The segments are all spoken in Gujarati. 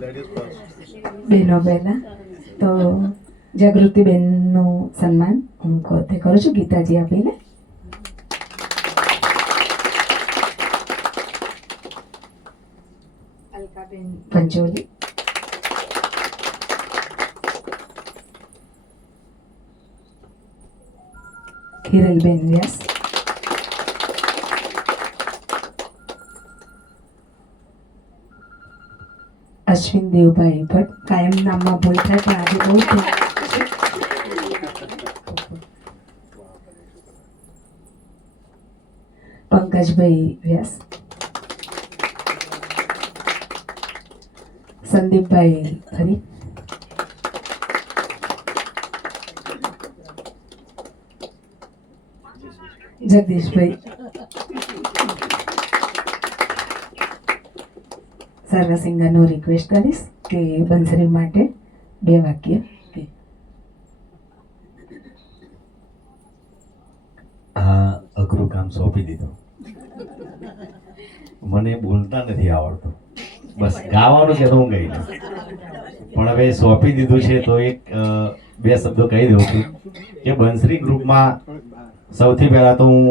બહેનો પહેલા તો જાગૃતિબેનનું સન્માન હું પોતે કરું છું ગીતાજી આપીને. અલકાબેન પંચોલી, હિરલબેન વ્યાસ, અશ્વિન દેવભાઈ ભટ્ટ. કાયમ નામમાં ભૂલ થાય પણ આજે બહુ પંકજભાઈ વ્યાસ, સંદીપભાઈ ફરી, જગદીશભાઈ. સર્વ સિંગરનો રિક્વેસ્ટ કરીશ કે બંસરી માટે 2 વાક્ય કે આ અઘરું કામ સોંપી દીધું. મને બોલતા નથી આવડતું, બસ ગાવાનું છે તો હું ગાઈ લઉં, પણ હવે સોંપી દીધું છે તો એક 2 શબ્દો કહી દઉં છું કે બંસરી ગ્રુપમાં સૌથી પહેલા તો હું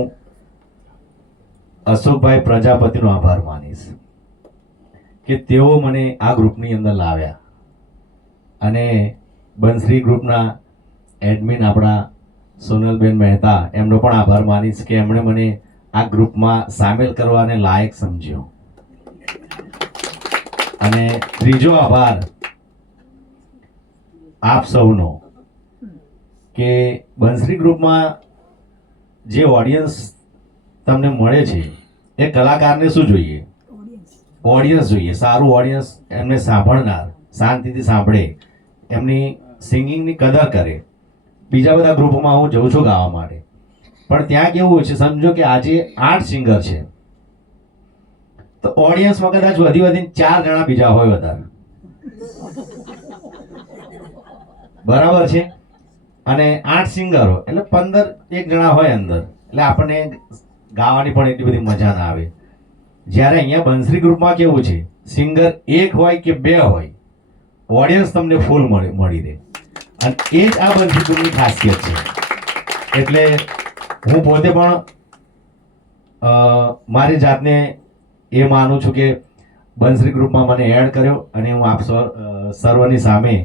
અશોકભાઈ પ્રજાપતિનો આભાર માનીશ કે તેઓ મને આ ગ્રુપની અંદર લાવ્યા, અને બંસરી ગ્રુપના એડમિન આપણા સોનલબેન મહેતા એમનો પણ આભાર માનીશ કે એમણે મને આ ગ્રુપમાં સામેલ કરવાને લાયક સમજ્યો. અને ત્રીજો આભાર આપ સૌનો કે બંસરી ગ્રુપમાં જે ઓડિયન્સ તમને મળે છે એ કલાકારને શું જોઈએ? ઓડિયન્સ જોઈએ, સારું ઓડિયન્સ, એમને સાંભળનાર, શાંતિથી સાંભળે, એમની સિંગિંગની કદર કરે. બીજા બધા ગ્રુપોમાં હું જઉં છું ગાવા માટે, પણ ત્યાં કેવું હોય છે, સમજો કે આજે 8 સિંગર છે તો ઓડિયન્સમાં કદાચ વધીને 4 જણા બીજા હોય વધારે, બરાબર છે? અને 8 સિંગરો એટલે 15 જણા હોય અંદર, એટલે આપણને ગાવાની પણ એટલી બધી મજા ના આવે. જ્યારે અહીંયા બંસરી ગ્રુપમાં કેવું છે, સિંગર 1 હોય કે 2 હોય, ઓડિયન્સ તમને ફૂલ મળી રહે, અને એ જ આ બંસરી ગ્રુપની ખાસિયત છે. એટલે હું પોતે પણ મારી જાતને એ માનું છું કે બંસરી ગ્રુપમાં મને એડ કર્યો, અને હું આપ સર્વની સામે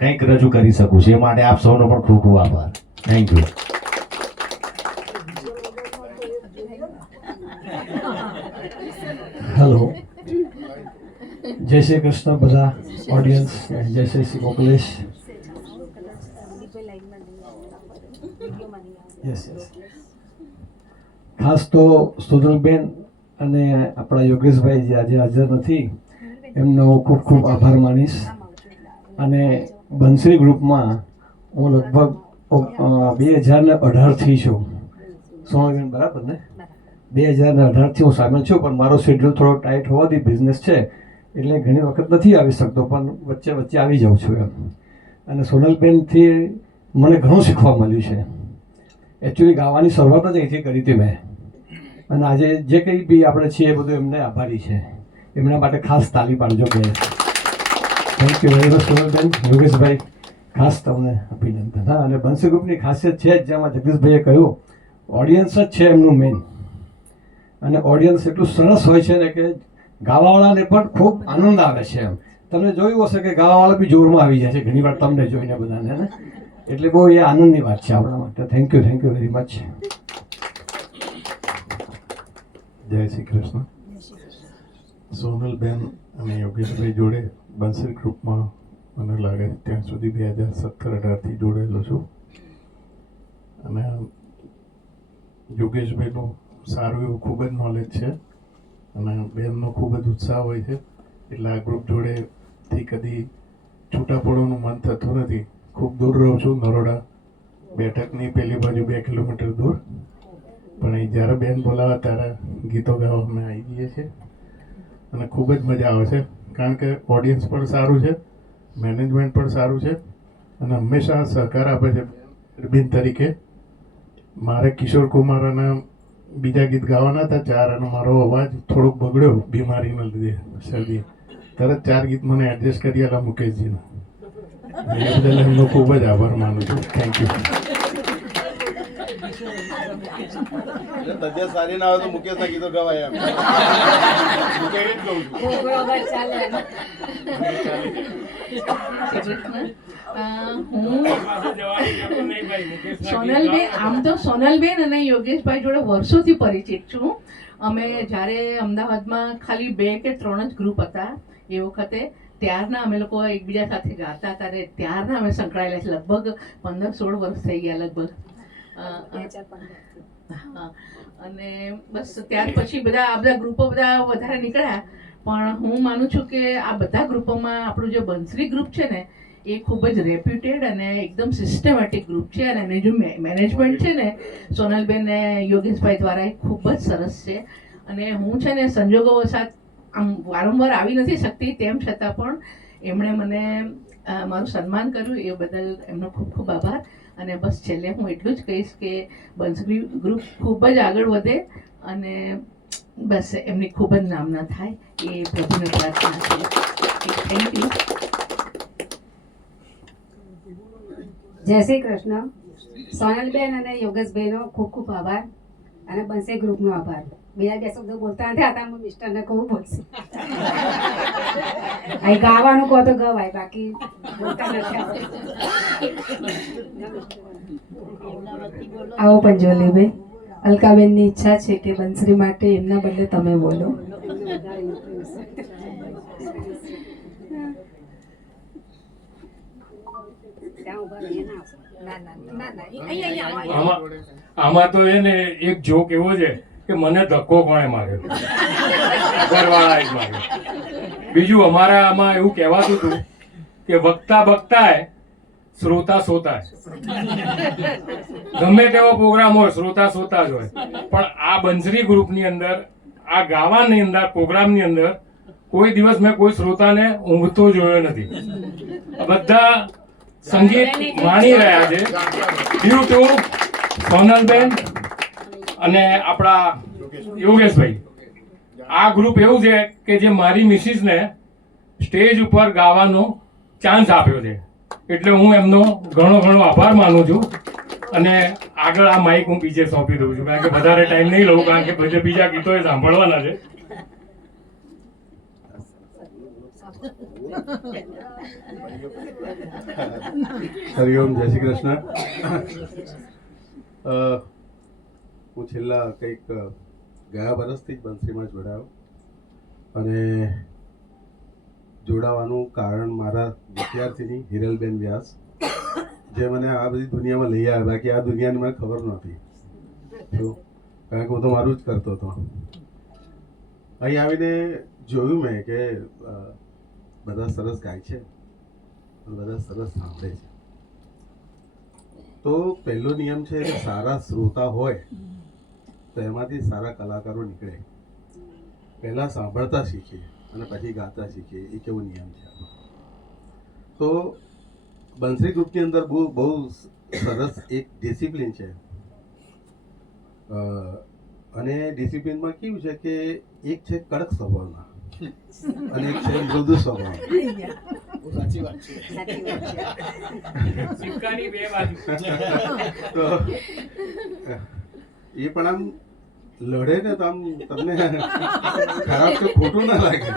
કંઈક રજૂ કરી શકું છું. એ માટે આપ સૌનો પણ ખૂબ ખૂબ આભાર. Thank you. હેલો, જય શ્રી કૃષ્ણ બધા ઓડિયન્સ, જય શ્રી ગોકલેશ. યસ યસ, ખાસ તો સોનલબેન અને આપણા યોગેશભાઈ જે આજે હાજર નથી એમનો ખૂબ ખૂબ આભાર માનીશ. અને બંસરી ગ્રુપમાં હું લગભગ 2018થી છું. સોનલબેન બરાબર ને? 2018થી હું સામેલ છું, પણ મારો શેડ્યુલ થોડો ટાઈટ હોવાથી બિઝનેસ છે એટલે ઘણી વખત નથી આવી શકતો, પણ વચ્ચે વચ્ચે આવી જાઉં છું એમ. અને સોનલબેનથી મને ઘણું શીખવા મળ્યું છે. એકચ્યુઅલી ગાવાની શરૂઆત જ અહીંથી કરી હતી મેં, અને આજે જે કંઈ બી આપણે છીએ એ બધું એમને આભારી છે. એમના માટે ખાસ તાલી પાડજો કે થેન્ક યુ વેરી મચ સોનલબેન. યોગેશભાઈ, ખાસ તમને અભિનંદન. હા, અને બંસરી ગ્રુપની ખાસિયત છે જ, જેમાં જગદીશભાઈએ કહ્યું, ઓડિયન્સ જ છે એમનું મેઇન. અને ઓડિયન્સ એટલું સરસ હોય છે ને કે ગાવાવાળાને પણ ખૂબ આનંદ આવે છે એમ. તમે જોયું હશે કે ગાવાવાળા બી જોરમાં આવી જાય છે ઘણી વાર તમને જોઈને બધાને, ને એટલે બહુ એ આનંદની વાત છે આપણા માટે. Thank you very much. જય શ્રી કૃષ્ણ. સોનલબેન અને યોગેશભાઈ જોડે બંસરી ગ્રુપમાં મને લાગે ત્યાં સુધી 2017-18થી જોડેલો છું. અને યોગેશભાઈનું સારું એવું ખૂબ જ નોલેજ છે, અને બેનનો ખૂબ જ ઉત્સાહ હોય છે, એટલે આ ગ્રુપ જોડેથી કદી છૂટા પડવાનું મન થતું નથી. ખૂબ દૂર રહું છું, નરોડા બેઠકની પેલી બાજુ 2 કિલોમીટર દૂર, પણ એ જ્યારે બેન બોલાવે ત્યારે ગીતો ગાવા અમે આવી જઈએ છીએ, અને ખૂબ જ મજા આવે છે. કારણ કે ઓડિયન્સ પણ સારું છે, મેનેજમેન્ટ પણ સારું છે, અને હંમેશા સહકાર આપે છે. બેન તરીકે મારે કિશોર કુમાર અને બીજા ગીત ગાવાના હતા 4, અને મારો અવાજ થોડોક બગડ્યો બીમારીના લીધે, શરદી, તરત 4 ગીત મને એડજસ્ટ કરી આલા મુકેશજીના. એ બદલ એમનો ખૂબ જ આભાર માનું છું. Thank you. તબિયત સારી ના હોય તો મુકેશ ના ગીતો ગવાય એમ. મુકેશ જ કહું સોનલબેન, આમ તો સોનલબેન અને યોગેશભાઈ જોડે વર્ષોથી પરિચિત છું. અમે જ્યારે અમદાવાદમાં ખાલી 2 કે 3 જ ગ્રુપ હતા એ વખતે, ત્યારના અમે લોકો એકબીજા સાથે ગાતા હતા ને ત્યારના અમે સંકળાયેલા છે. લગભગ 15-16 વર્ષ થઈ ગયા લગભગ. હા, અને બસ ત્યાર પછી આ બધા ગ્રુપો બધા વધારે નીકળ્યા. પણ હું માનું છું કે આ બધા ગ્રુપોમાં આપણું જે બંસરી ગ્રુપ છે ને એ ખૂબ જ રેપ્યુટેડ અને એકદમ સિસ્ટમેટિક ગ્રુપ છે. અને એની જે મેનેજમેન્ટ છે ને સોનલબેન ને યોગેશભાઈ દ્વારા એ ખૂબ જ સરસ છે. અને હું છે ને સંજોગો વસાત આમ વારંવાર આવી નથી શકતી, તેમ છતાં પણ એમણે મને મારું સન્માન કર્યું એ બદલ એમનો ખૂબ ખૂબ આભાર. અને બસ છેલ્લે હું એટલું જ કહીશ કે બંસરી ગ્રુપ ખૂબ જ આગળ વધે અને બસ એમની ખૂબ જ નામના થાય એ પ્રભુને પ્રાર્થના છે. Thank you. જય શ્રી કૃષ્ણ. સોનલબેન અને યોગેશભાઈનો ખૂબ ખૂબ આભાર અને બંસરી ગ્રુપનો આભાર. બીજા 2 શબ્દો બોલતા નથી હતા, હું મિસ્ટરને કહું બોલશે. અહીં ગાવાનું કહો તો ગવાય, બાકી બોલતા નથી. આવો પંજોલીભાઈ, અલકાબેનની ઈચ્છા છે કે બંસરી માટે એમના બદલે તમે બોલો. આમાં તો એને એક જોક એવો છે કે મને ધક્કો કોણે માર્યો, ઘરવાળાએ જ માર્યો. બીજું અમારા આમાં એવું કહેવાતું હતું કે વક્તા બકતાય, શ્રોતા સોતાય. ગમે તેવો પ્રોગ્રામ હોય શ્રોતા સોતા જ હોય. પણ આ બંસરી ગ્રુપની અંદર, આ ગાવાની અંદર, પ્રોગ્રામની અંદર કોઈ દિવસ મેં કોઈ શ્રોતાને ઊંઘતો જોયો નથી. બધા સંગીત માણી રહ્યા છે. ડ્યુ ટુ સોનલબેન અને આપણા યોગેશભાઈ. આ ગ્રુપ એવું છે કે જે મારી મિસિસને સ્ટેજ ઉપર ગાવાનો ચાન્સ આપ્યો છે, એટલે હું એમનો ઘણો આભાર માનું છું. અને આગળ આ માઇક હું બીજે સોંપી દઉં છું, કારણ કે વધારે ટાઈમ નહીં લઉં, કારણ કે બીજા ગીતો એ સાંભળવાના છે. હરિઓમ, જય શ્રી કૃષ્ણ. હું છેલ્લા કંઈક ગયા વર્ષથી જ બંસરીમાં જોડાયો અને જોડાવાનું કારણ મારા વિદ્યાર્થીની હિરલબેન વ્યાસ, જે મને આ બધી દુનિયામાં લઈ આવ્યા. બાકી આ દુનિયાની મને ખબર નહોતી, કારણ કે હું તો મારું જ કરતો હતો. અહીં આવીને જોયું મેં કે બધા સરસ ગાય છે, બધા સરસ સાંભળે છે. તો પહેલો નિયમ છે કે સારા શ્રોતા હોય તો એમાંથી સારા કલાકારો નીકળે. પહેલાં સાંભળતા શીખીએ અને પછી ગાતા શીખીએ, એ કેવો નિયમ છે. તો બંસરી ગ્રુપની અંદર બહુ સરસ એક ડિસિપ્લિન છે. અને ડિસિપ્લિનમાં કેવું છે કે એક છે કડક સ્વભાવના અને એક છે મૃદુ સ્વભાવ. તો એ પણ આમ લડે ને તો આમ તમને ખરાબ કે ખોટું ના લાગે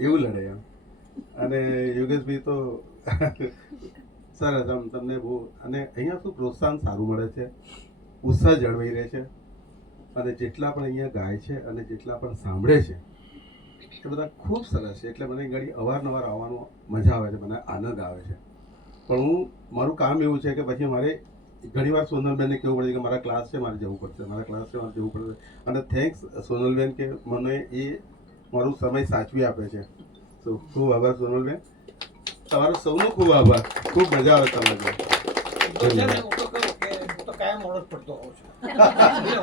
એવું લડે એમ. અને યોગેશભાઈ તો સરસ આમ તમને બહુ, અને અહીંયા શું પ્રોત્સાહન સારું મળે છે, ઉત્સાહ જળવાઈ રહે છે. અને જેટલા પણ અહીંયા ગાય છે અને જેટલા પણ સાંભળે છે એ બધા ખૂબ સરસ છે. એટલે મને ઘણી અવારનવાર આવવાનું મજા આવે છે, મને આનંદ આવે છે. પણ મારું કામ એવું છે કે પછી મારે ઘણીવાર સોનલબેનને કહેવું પડે કે મારા ક્લાસ છે, મારે જવું પડશે, મારા ક્લાસ છે, મારે જવું પડશે. અને થેન્ક્સ સોનલબેન કે મને એ મારું સમય સાચવી આપે છે. તો ખૂબ આભાર સોનલબેન, તમારો સૌનો ખૂબ આભાર. ખૂબ મજા આવે તમારે. કાયમ મોડો જ પડતો હોઉં છું.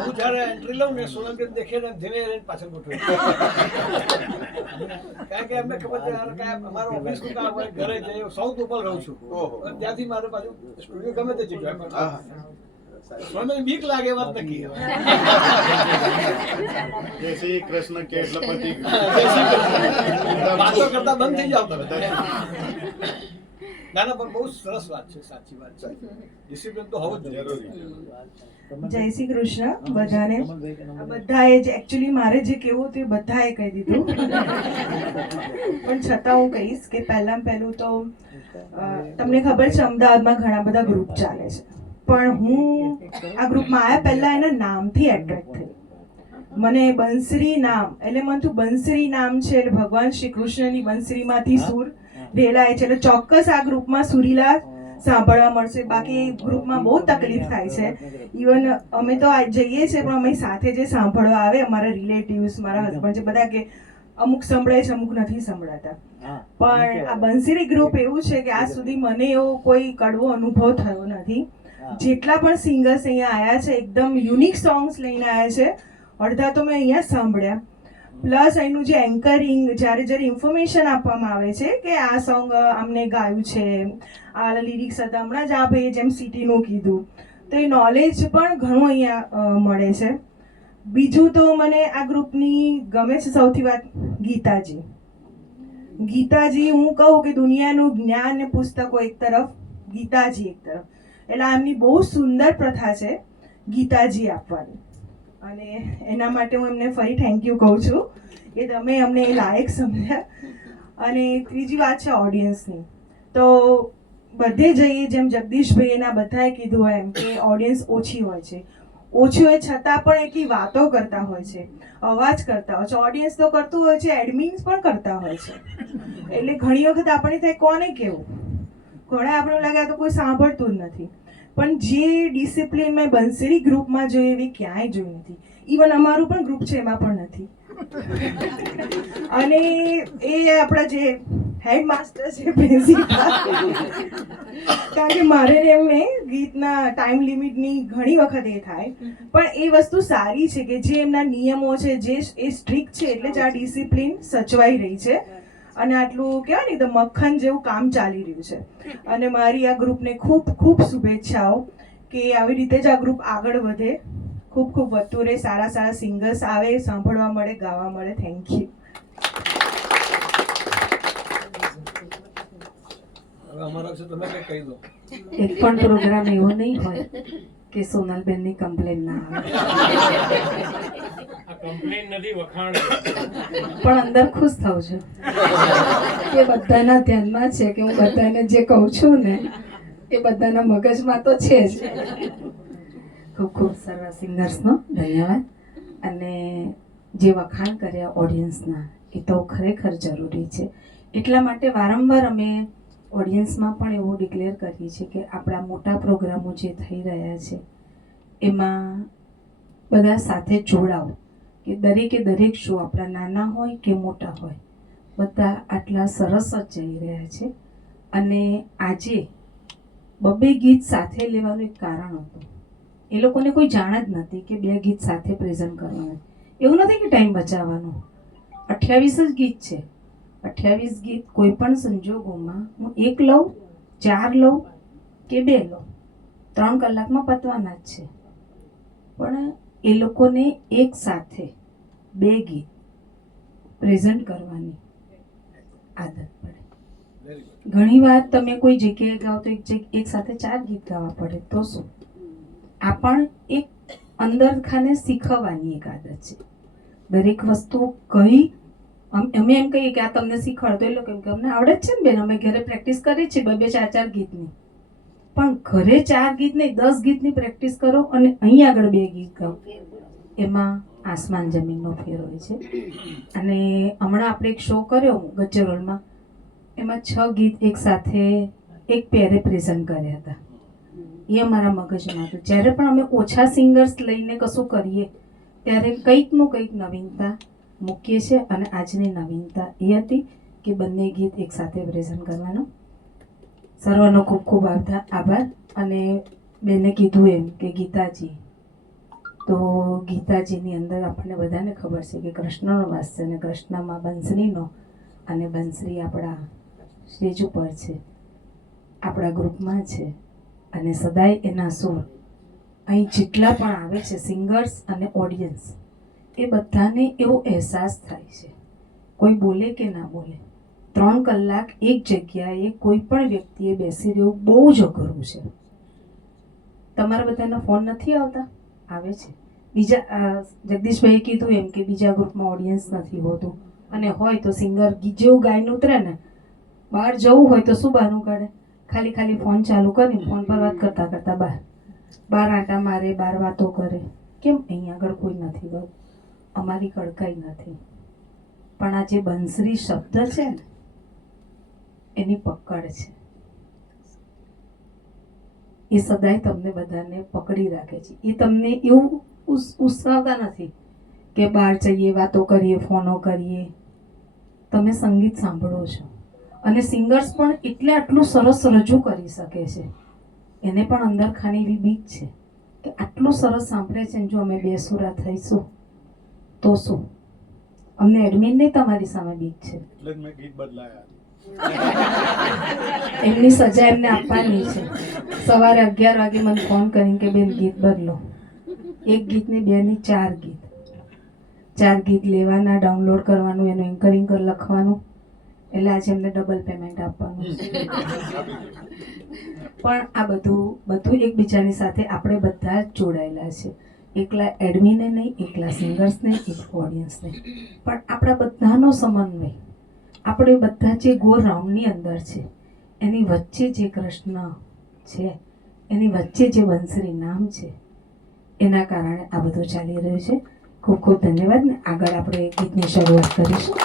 હું જયારે એન્ટ્રી લઉં ને સોનલબેન દેખે ને ધીમે રહીને પાછળ ગોઠવે, કારણ કે એમને ખબર છે અમારો ઓફિસ ઘરે જઈએ સાઉથ ઉપર રહું છું, ત્યાંથી મારે પાછું સ્ટુડિયો ગમે તે જગ્યાએ. સ્વામી બીક લાગે વાત નક્કી. જય શ્રી કૃષ્ણ કે એટલે પછી વાતો કરતા બંધ થઈ જાવ તમે. ના ના, પણ બહુ સરસ વાત છે, સાચી વાત છે. ડિસિપ્લિન તો હોવું જ જરૂરી. જય શ્રી કૃષ્ણ બધાને. બધાએ જ એકચ્યુઅલી મારે જે કહેવું હતું એ બધાએ કહી દીધું, પણ છતાં હું કહીશ કે પહેલાં પહેલું તો તમને ખબર છે અમદાવાદમાં ઘણા બધા ગ્રુપ ચાલે છે, પણ હું આ ગ્રુપમાં આવ્યા પહેલાં એના નામથી એટ્રેક્ટ થઈ. મને બંસરી નામ એટલે મને તો બંસરી નામ છે એટલે ભગવાન શ્રી કૃષ્ણની બંસરીમાંથી સૂર રેલાય છે, એટલે ચોક્કસ આ ગ્રુપમાં સુરીલા સાંભળવા મળશે. બાકી ગ્રુપમાં બહુ તકલીફ થાય છે. ઇવન અમે તો જઈએ છીએ પણ અમે સાથે જે સાંભળવા આવે અમારા રિલેટિવ્સ, મારા હસબન્ડ છે, બધા કે અમુક સંભળાય છે અમુક નથી સંભળાતા. પણ આ બંસરી ગ્રુપ એવું છે કે આજ સુધી મને એવો કોઈ કડવો અનુભવ થયો નથી. જેટલા પણ સિંગર્સ અહીંયા આવ્યા છે એકદમ યુનિક સોંગ્સ લઈને આવ્યા છે. અડધા તો મેં અહીંયા સાંભળ્યા. પ્લસ એનું જે એન્કરિંગ, જ્યારે જ્યારે ઇન્ફોર્મેશન આપવામાં આવે છે કે આ સોંગ આમને ગાયું છે, આ લિરિક્સ હતા, હમણાં જ આ ભાઈએ જેમ સિટીનું કીધું, તો એ નોલેજ પણ ઘણું અહીંયા મળે છે. બીજું તો મને આ ગ્રુપની ગમે છે સૌથી વાત ગીતાજી. ગીતાજી હું કહું કે દુનિયાનું જ્ઞાન ને પુસ્તકો એક તરફ, ગીતાજી એક તરફ, એટલે આમની બહુ સુંદર પ્રથા છે ગીતાજી આપવાની. અને એના માટે હું એમને ફરી થેન્ક યુ કહું છું કે તમે અમને એ લાયક સમજ્યા. અને ત્રીજી વાત છે ઓડિયન્સની. તો બધે જઈએ જેમ જગદીશભાઈ એના બધાએ કીધું એમ કે ઓડિયન્સ ઓછી હોય છે. ઓછી હોય છતાં પણ એટલી વાતો કરતા હોય છે, અવાજ કરતા હોય છે. ઓડિયન્સ તો કરતું હોય છે, એડમિન્સ પણ કરતા હોય છે. એટલે ઘણી વખત આપણે થાય કોને કેવું, ઘણા આપણને લાગે તો કોઈ સાંભળતું જ નથી. પણ જે ડિસિપ્લિન મેં બંસરી ગ્રુપમાં જોઈ એવી ક્યાંય જોઈ નથી. ઇવન અમારું પણ ગ્રુપ છે એમાં પણ નથી. અને એ આપણા જે હેડ માસ્ટર છે પ્રિન્સિપાલ, કારણ કે મારે એમને ગીતના ટાઈમ લિમિટની ઘણી વખત એ થાય, પણ એ વસ્તુ સારી છે કે જે એમના નિયમો છે જે એ સ્ટ્રિક્ટ છે, એટલે જ આ ડિસિપ્લિન સચવાઈ રહી છે અને આટલું કહેવાય ને એકદમ મક્ખન જેવું કામ ચાલી રહ્યું છે. અને મારી આ ગ્રુપને ખૂબ ખૂબ શુભેચ્છાઓ કે આવી રીતે જ આ ગ્રુપ આગળ વધે, ખૂબ ખૂબ વધતું રહે, સારા સારા સિંગર્સ આવે, સાંભળવા મળે, ગાવા મળે. Thank you. અમારા વિશે તમે કંઈ કહી દો. એક પણ પ્રોગ્રામ એવો નહીં હોય કે સોનલબેનની કમ્પ્લેન ના આવે, આ કમ્પ્લેન નથી, વખાણ. પણ અંદર ખુશ થાઉં છું કે બધાના ધ્યાનમાં છે કે હું બધાને જે કહું છું ને એ બધાના મગજમાં તો છે જ. ખૂબ ખૂબ સર્વ સિંગર્સનો ધન્યવાદ. અને જે વખાણ કર્યા ઓડિયન્સના એ તો ખરેખર જરૂરી છે. એટલા માટે વારંવાર અમે ઓડિયન્સમાં પણ એવું ડિક્લેર કરીએ છીએ કે આપણા મોટા પ્રોગ્રામો જે થઈ રહ્યા છે એમાં બધા સાથે જોડાઓ, કે દરેકે દરેક શો આપણા નાના હોય કે મોટા હોય બધા આટલા સરસ જ જઈ રહ્યા છે. અને આજે બબે ગીત સાથે લેવાનું એક કારણ હતું. એ લોકોને કોઈ જાણ જ નથી કે 2 ગીત સાથે પ્રેઝન્ટ કરવાના. એવું નથી કે ટાઈમ બચાવવાનો, 28 જ ગીત છે. 28 ગીત કોઈ પણ સંજોગોમાં હું 1 લઉં, 4 લઉં કે 2 લઉં, 3 કલાકમાં પતવાના જ છે. પણ એ લોકોને એક સાથે 2 ગીત પ્રેઝન્ટ કરવાની આદત પડે. ઘણીવાર તમે કોઈ જગ્યાએ ગાઓ તો એક સાથે 4 ગીત ગાવા પડે તો શું? આ પણ એક અંદર ખાને શીખવવાની એક આદત છે. દરેક વસ્તુ કઈ અમે એમ કહીએ કે આ તમને શીખવાડો, એ લોકો એમ કે અમને આવડે જ છે ને બેન, અમે ઘરે પ્રેક્ટિસ કરીએ છીએ 2-2, 4-4 ગીતની. પણ ઘરે 4 ગીત નહીં 10 ગીતની પ્રેક્ટિસ કરો અને અહીં આગળ 2 ગીત ગાઓ, એમાં આસમાન જમીનનો ફેર હોય છે. અને હમણાં આપણે એક શો કર્યો ગજ્જરોલમાં, એમાં 6 ગીત એક સાથે એક પેરે પ્રેઝન્ટ કર્યા હતા. એ અમારા મગજમાં હતું. જ્યારે પણ અમે ઓછા સિંગર્સ લઈને કશું કરીએ ત્યારે કંઈકનું કંઈક નવીનતા મૂકીએ છીએ. અને આજની નવીનતા એ હતી કે બંને ગીત એક સાથે પ્રેઝન્ટ કરવાનું. સર્વનો ખૂબ ખૂબ આભાર. અને બેને કીધું એમ કે ગીતાજી, તો ગીતાજીની અંદર આપણને બધાને ખબર છે કે કૃષ્ણનો વાસ છે અને કૃષ્ણમાં બંસરીનો, અને બંસરી આપણા સ્ટેજ ઉપર છે, આપણા ગ્રુપમાં છે અને સદાય એના સુર અહીં જેટલા પણ આવે છે સિંગર્સ અને ઓડિયન્સ, એ બધાને એવો અહેસાસ થાય છે, કોઈ બોલે કે ના બોલે, 3 કલાક એક જગ્યાએ કોઈ પણ વ્યક્તિએ બેસી રહેવું બહુ જ અઘરું છે. તમારા બધાના ફોન નથી આવતા? આવે છે. બીજા જગદીશભાઈએ કીધું એમ કે બીજા ગ્રુપમાં ઓડિયન્સ નથી હોતું, અને હોય તો સિંગર જેવું ગાઈને ઉતરે ને, બહાર જવું હોય તો શું બહાનું કાઢે? ખાલી ફોન ચાલુ કરીને ફોન પર વાત કરતા કરતા બહાર આંટા મારે, બહાર વાતો કરે. કેમ અહીં આગળ કોઈ નથી ગયું? અમારી કડકાઈ નથી, પણ આ જે બંસરી શબ્દ છે ને એની પકડ છે, એ સદાય તમને બધાને પકડી રાખે છે. એ તમને એવું ઉત્સાહતા નથી કે બહાર જઈએ, વાતો કરીએ, ફોનો કરીએ. તમે સંગીત સાંભળો છો, અને સિંગર્સ પણ એટલે આટલું સરસ રજૂ કરી શકે છે. એને પણ અંદર ખાની એવી બીક છે કે આટલું સરસ સાંભળે છે, જો અમે બેસુરા થઈશું તો શું? અમને એડમિન નહીં, તમારી સામે બીક છે. એટલે જ મેં ગીત બદલાયા. એમની સજા એમને આપવાની છે. સવારે 11 વાગે મને ફોન કરીને કે બેન ગીત બદલો. 1 ગીત ને 2 ની 4 ગીત, 4 ગીત લેવાના, ડાઉનલોડ કરવાનું, એનું એન્કરિંગ લખવાનું, એટલે આજે એમને ડબલ પેમેન્ટ આપવાનું છે. પણ આ બધું એકબીજાની સાથે આપણે બધા જ જોડાયેલા છે. એકલા એડમિને નહીં, એકલા સિંગર્સ નહીં, એક ઓડિયન્સ નહીં, પણ આપણા બધાનો સમન્વય, આપણે બધા જે ગોળ રાઉન્ડની અંદર છે એની વચ્ચે જે કૃષ્ણ છે, એની વચ્ચે જે બંસરી નામ છે, એના કારણે આ બધું ચાલી રહ્યું છે. ખૂબ ખૂબ ધન્યવાદ. ને આગળ આપણે ગીતની શરૂઆત કરીશું.